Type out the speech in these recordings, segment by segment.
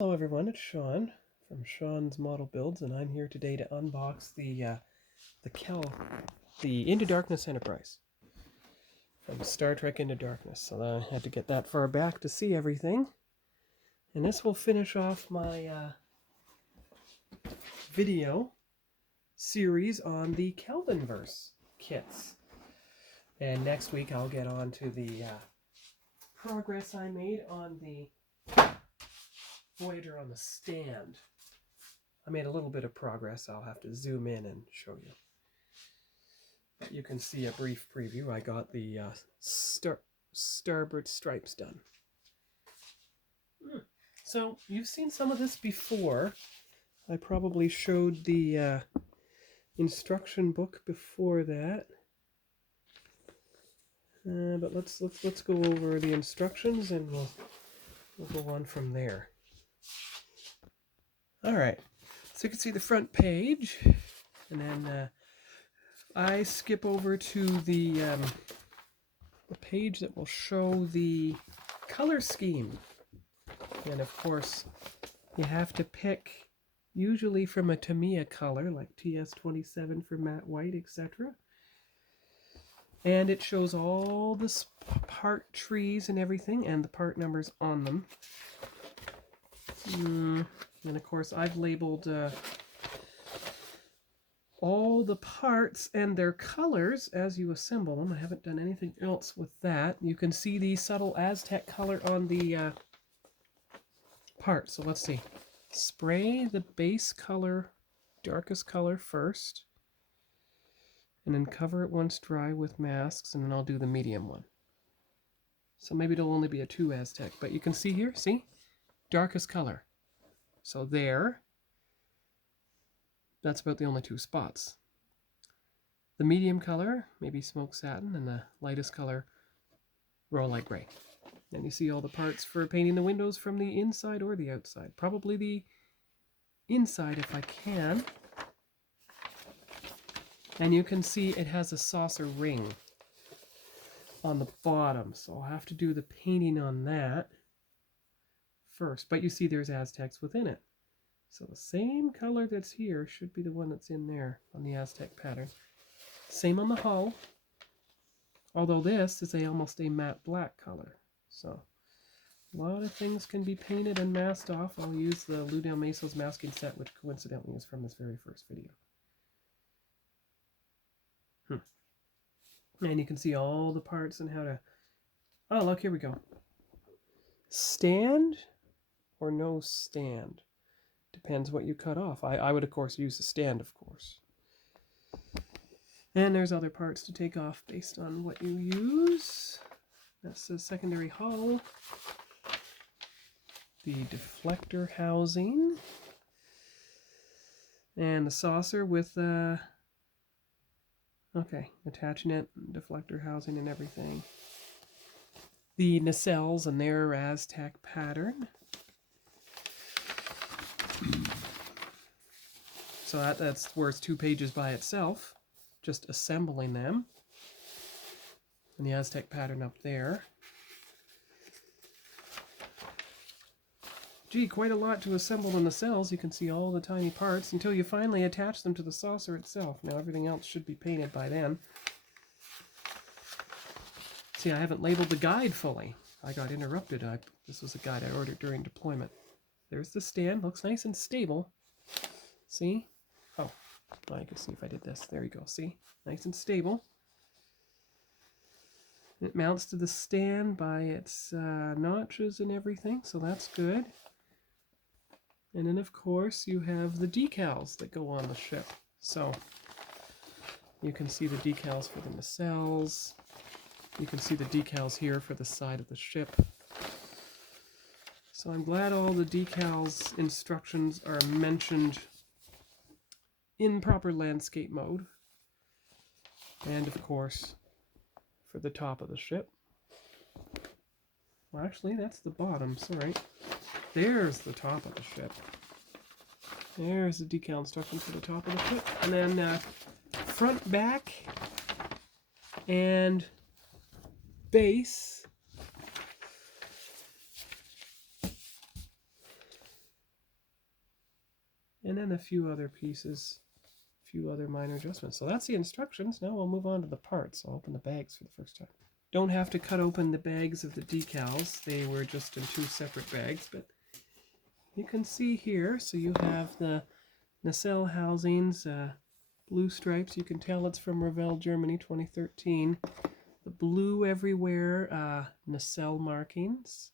Hello everyone, it's Sean from Sean's Model Builds, and I'm here today to unbox the Into Darkness Enterprise from Star Trek Into Darkness. So I had to get that far back to see everything, and this will finish off my video series on the Kelvinverse kits. And next week I'll get on to the progress I made on the Voyager on the stand. I made a little bit of progress. I'll have to zoom in and show you. But you can see a brief preview. I got the starboard stripes done. So you've seen some of this before. I probably showed the instruction book before that. But let's go over the instructions and we'll go on from there. All right. So you can see the front page, and then I skip over to the page that will show the color scheme. And of course, you have to pick usually from a Tamiya color, like TS27 for matte white, etc. And it shows all the part trees and everything, and the part numbers on them. And of course, I've labeled all the parts and their colors as you assemble them. I haven't done anything else with that. You can see the subtle Aztec color on the part. So let's see. Spray the base color, darkest color first, and then cover it once dry with masks, and then I'll do the medium one. So maybe it'll only be a 2 Aztec, but you can see here, see? Darkest color. So there. That's about the only 2 spots. The medium color, maybe smoke satin, and the lightest color, raw light gray. Then you see all the parts for painting the windows from the inside or the outside. Probably the inside if I can. And you can see it has a saucer ring on the bottom, so I'll have to do the painting on that first. But you see there's Aztecs within it. So the same color that's here should be the one that's in there on the Aztec pattern. Same on the hull, although this is almost a matte black color. So a lot of things can be painted and masked off. I'll use the Lou Del Meso's masking set, which coincidentally is from this very first video. And you can see all the parts and how to... Oh, look, here we go. Stand or no stand? Depends what you cut off. I would, of course, use a stand, of course. And there's other parts to take off based on what you use. That's the secondary hull. The deflector housing. And the saucer with attaching it, deflector housing and everything. The nacelles and their Aztec pattern. So that's worth 2 pages by itself, just assembling them. And the Aztec pattern up there. Gee, quite a lot to assemble the nacelles. You can see all the tiny parts until you finally attach them to the saucer itself. Now everything else should be painted by then. See, I haven't labeled the guide fully. I got interrupted. This was a guide I ordered during deployment. There's the stand. Looks nice and stable. See? Oh, well, you can see if I did this. There you go. See? Nice and stable. It mounts to the stand by its notches and everything, so that's good. And then, of course, you have the decals that go on the ship. So you can see the decals for the nacelles. You can see the decals here for the side of the ship. So I'm glad all the decals instructions are mentioned in proper landscape mode. And, of course, for the top of the ship. Well, actually, that's the bottom. Sorry. There's the top of the ship. There's the decal instruction for the top of the ship. And then front, back, and base And then a few other pieces, a few other minor adjustments. So that's the instructions. Now we'll move on to the parts. I'll open the bags for the first time. Don't have to cut open the bags of the decals. They were just in 2 separate bags, but you can see here, so you have the nacelle housings, blue stripes. You can tell it's from Revell, Germany, 2013. The blue everywhere, nacelle markings,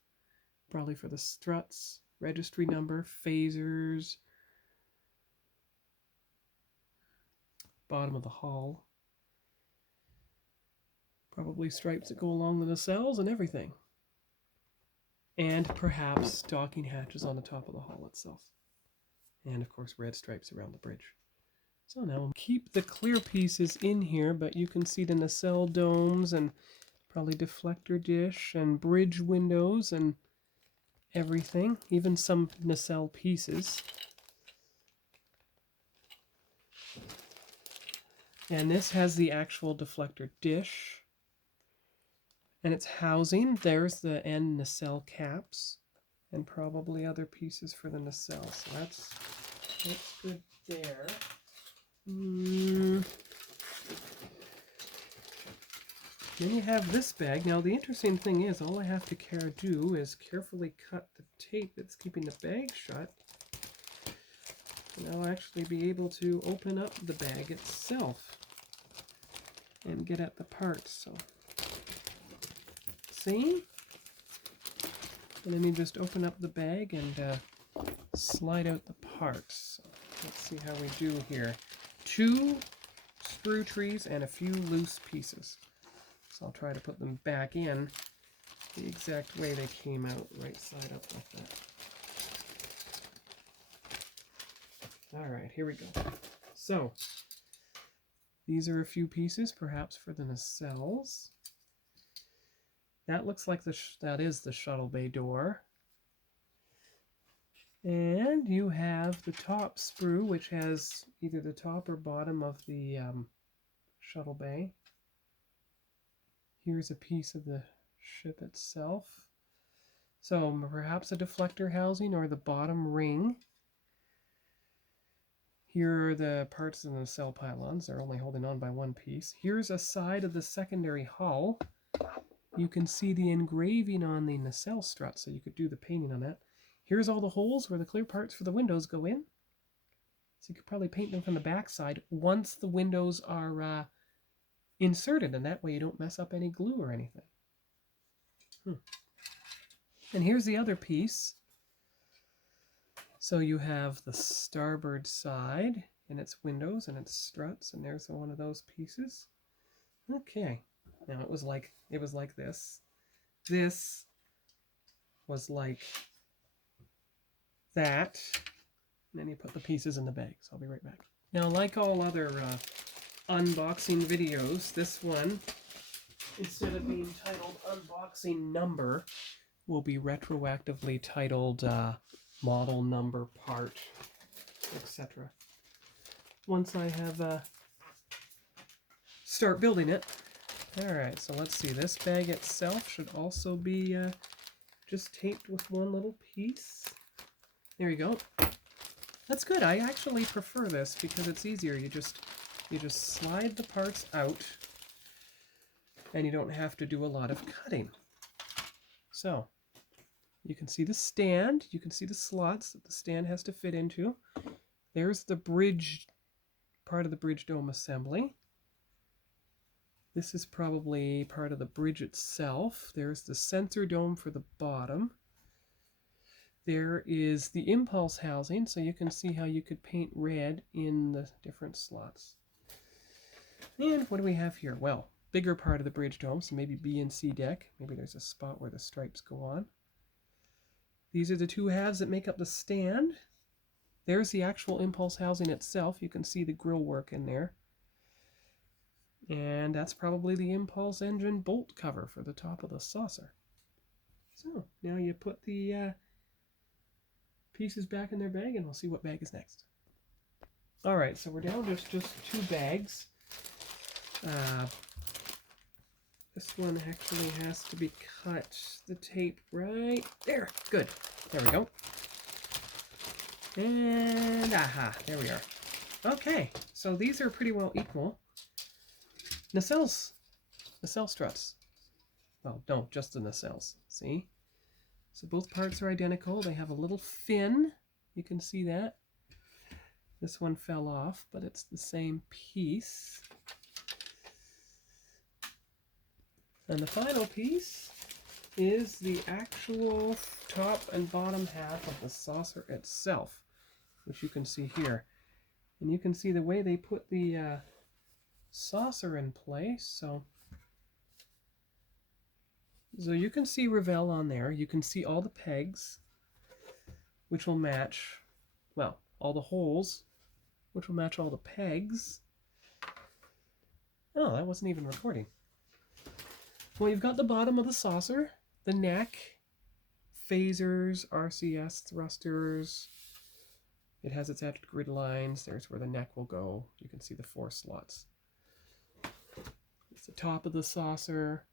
probably for the struts, registry number, phasers, bottom of the hull. Probably stripes that go along the nacelles and everything. And perhaps docking hatches on the top of the hull itself. And of course red stripes around the bridge. So now we'll keep the clear pieces in here, but you can see the nacelle domes and probably deflector dish and bridge windows and everything, even some nacelle pieces. And this has the actual deflector dish and its housing. There's the end nacelle caps and probably other pieces for the nacelle. So that's good there. Then you have this bag. Now the interesting thing is, all I have to do is carefully cut the tape that's keeping the bag shut, and I'll actually be able to open up the bag itself and get at the parts. So see? And let me just open up the bag and slide out the parts. So let's see how we do here. 2 screw trees and a few loose pieces. So I'll try to put them back in the exact way they came out, right side up like that. Alright, here we go. So, these are a few pieces, perhaps for the nacelles. That looks like that is the shuttle bay door. And you have the top sprue, which has either the top or bottom of the shuttle bay. Here's a piece of the ship itself. So perhaps a deflector housing or the bottom ring. Here are the parts of the nacelle pylons. They're only holding on by one piece. Here's a side of the secondary hull. You can see the engraving on the nacelle strut, so you could do the painting on that. Here's all the holes where the clear parts for the windows go in. So you could probably paint them from the back side once the windows are inserted, and that way you don't mess up any glue or anything. And here's the other piece. So you have the starboard side and its windows and its struts, and there's one of those pieces. Okay, now it was like this. This was like that, and then you put the pieces in the bag. So I'll be right back. Now, like all other unboxing videos, this one, instead of being titled unboxing number, will be retroactively titled model number, part, etc. Once I have start building it. Alright, so let's see. This bag itself should also be just taped with one little piece. There you go. That's good. I actually prefer this because it's easier. You just slide the parts out and you don't have to do a lot of cutting. So you can see the stand, you can see the slots that the stand has to fit into. There's the bridge, part of the bridge dome assembly. This is probably part of the bridge itself. There's the sensor dome for the bottom. There is the impulse housing, so you can see how you could paint red in the different slots. And what do we have here? Well, bigger part of the bridge dome, so maybe B and C deck. Maybe there's a spot where the stripes go on. These are the 2 halves that make up the stand. There's the actual impulse housing itself. You can see the grill work in there. And that's probably the impulse engine bolt cover for the top of the saucer. So now you put the pieces back in their bag, and we'll see what bag is next. Alright, so we're down to just 2 bags. This one actually has to be cut. The tape right there. Good. There we go. And aha, there we are. Okay, so these are pretty well equal. Nacelle struts. Well, no, just the nacelles. See? So both parts are identical. They have a little fin. You can see that. This one fell off, but it's the same piece. And the final piece is the actual top and bottom half of the saucer itself, which you can see here. And you can see the way they put the saucer in place. So you can see Revell on there. You can see all the pegs, which will match, well, all the holes, which will match all the pegs. Oh, that wasn't even recording. Well, you've got the bottom of the saucer, the neck, phasers, RCS thrusters. It has its edged grid lines. There's where the neck will go. You can see the 4 slots. It's the top of the saucer,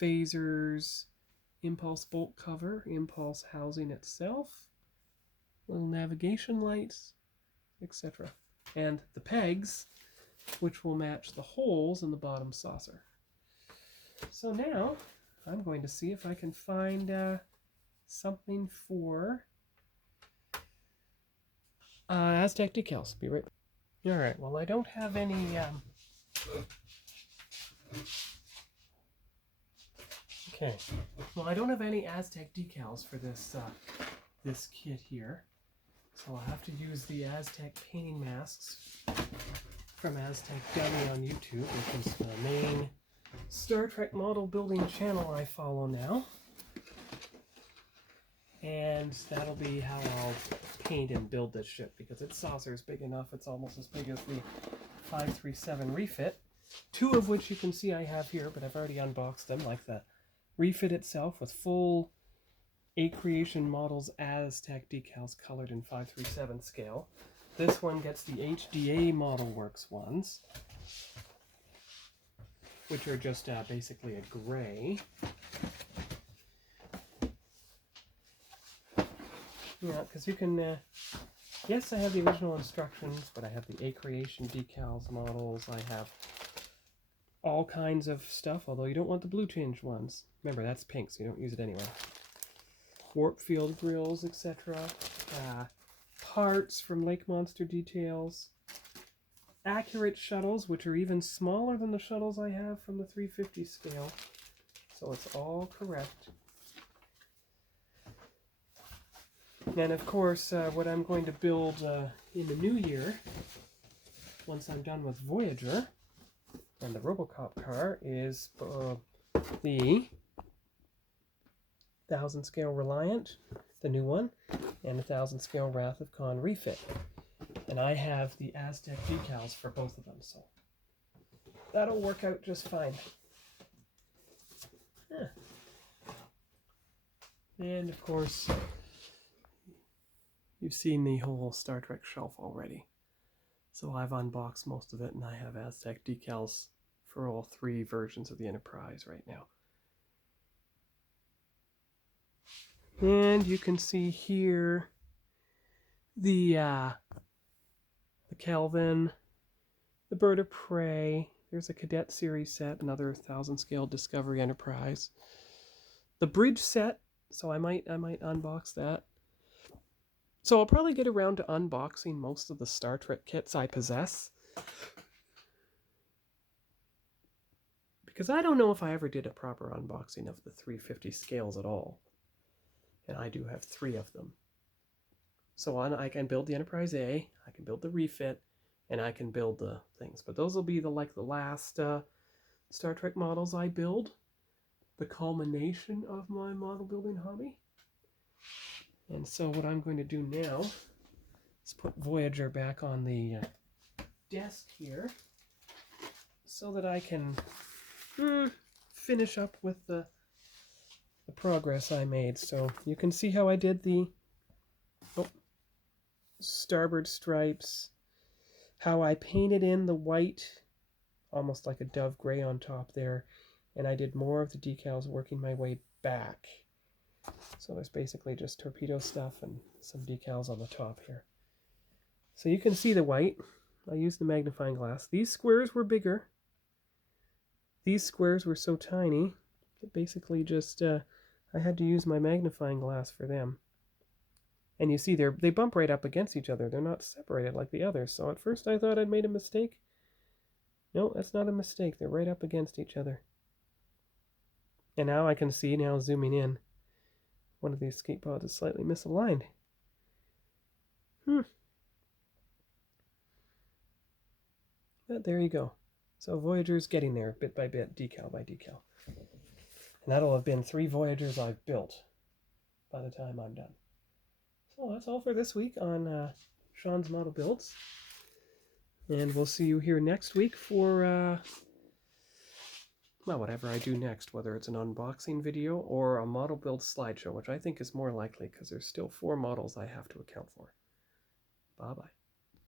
phasers, impulse bolt cover, impulse housing itself, little navigation lights, etc. And the pegs, which will match the holes in the bottom saucer. So now I'm going to see if I can find something for Aztec decals. Be right back. All right. Well, I don't have any. Okay. Well, I don't have any Aztec decals for this this kit here, so I'll have to use the Aztec painting masks from Aztec Dummy on YouTube, which is the main Star Trek model building channel I follow now. And that'll be how I'll paint and build this ship, because its saucer is big enough. It's almost as big as the 537 refit, 2 of which you can see I have here, but I've already unboxed them, like the refit itself with full A Creation Models Aztec decals colored in 537 scale. This one gets the HDA Model Works ones, which are just basically a gray. Yeah, because you can, yes, I have the original instructions, but I have the A Creation decals models. I have all kinds of stuff, although you don't want the blue tinge ones. Remember, that's pink, so you don't use it anyway. Warp field grills, etc. Parts from Lake Monster Details. Accurate shuttles, which are even smaller than the shuttles I have from the 350 scale. So it's all correct. And of course, what I'm going to build in the new year, once I'm done with Voyager and the Robocop car, is the 1000 scale Reliant, the new one, and 1000 scale Wrath of Khan refit. And I have the Aztec decals for both of them, so that'll work out just fine. Yeah. And of course, you've seen the whole Star Trek shelf already. So I've unboxed most of it, and I have Aztec decals for all 3 versions of the Enterprise right now. And you can see here the Kelvin, the Bird of Prey. There's a Cadet Series set, another 1000 scale Discovery Enterprise. The bridge set, so I might unbox that. So I'll probably get around to unboxing most of the Star Trek kits I possess, because I don't know if I ever did a proper unboxing of the 350 scales at all. And I do have 3 of them. So I can build the Enterprise A, I can build the refit, and I can build the things. But those will be the last Star Trek models I build, the culmination of my model building hobby. And so what I'm going to do now is put Voyager back on the desk here, so that I can finish up with the progress I made. So you can see how I did the starboard stripes, how I painted in the white, almost like a dove gray on top there, and I did more of the decals working my way back. So there's basically just torpedo stuff and some decals on the top here. So you can see the white. I used the magnifying glass. These squares were bigger. These squares were so tiny that basically just I had to use my magnifying glass for them. And you see they bump right up against each other. They're not separated like the others. So at first I thought I'd made a mistake. No, that's not a mistake. They're right up against each other. And now I can see, now zooming in, one of these skate pods is slightly misaligned. But there you go. So Voyager's getting there bit by bit, decal by decal. And that'll have been 3 Voyagers I've built by the time I'm done. So that's all for this week on Sean's Model Builds. And we'll see you here next week for, well, whatever I do next, whether it's an unboxing video or a model build slideshow, which I think is more likely because there's still 4 models I have to account for. Bye-bye.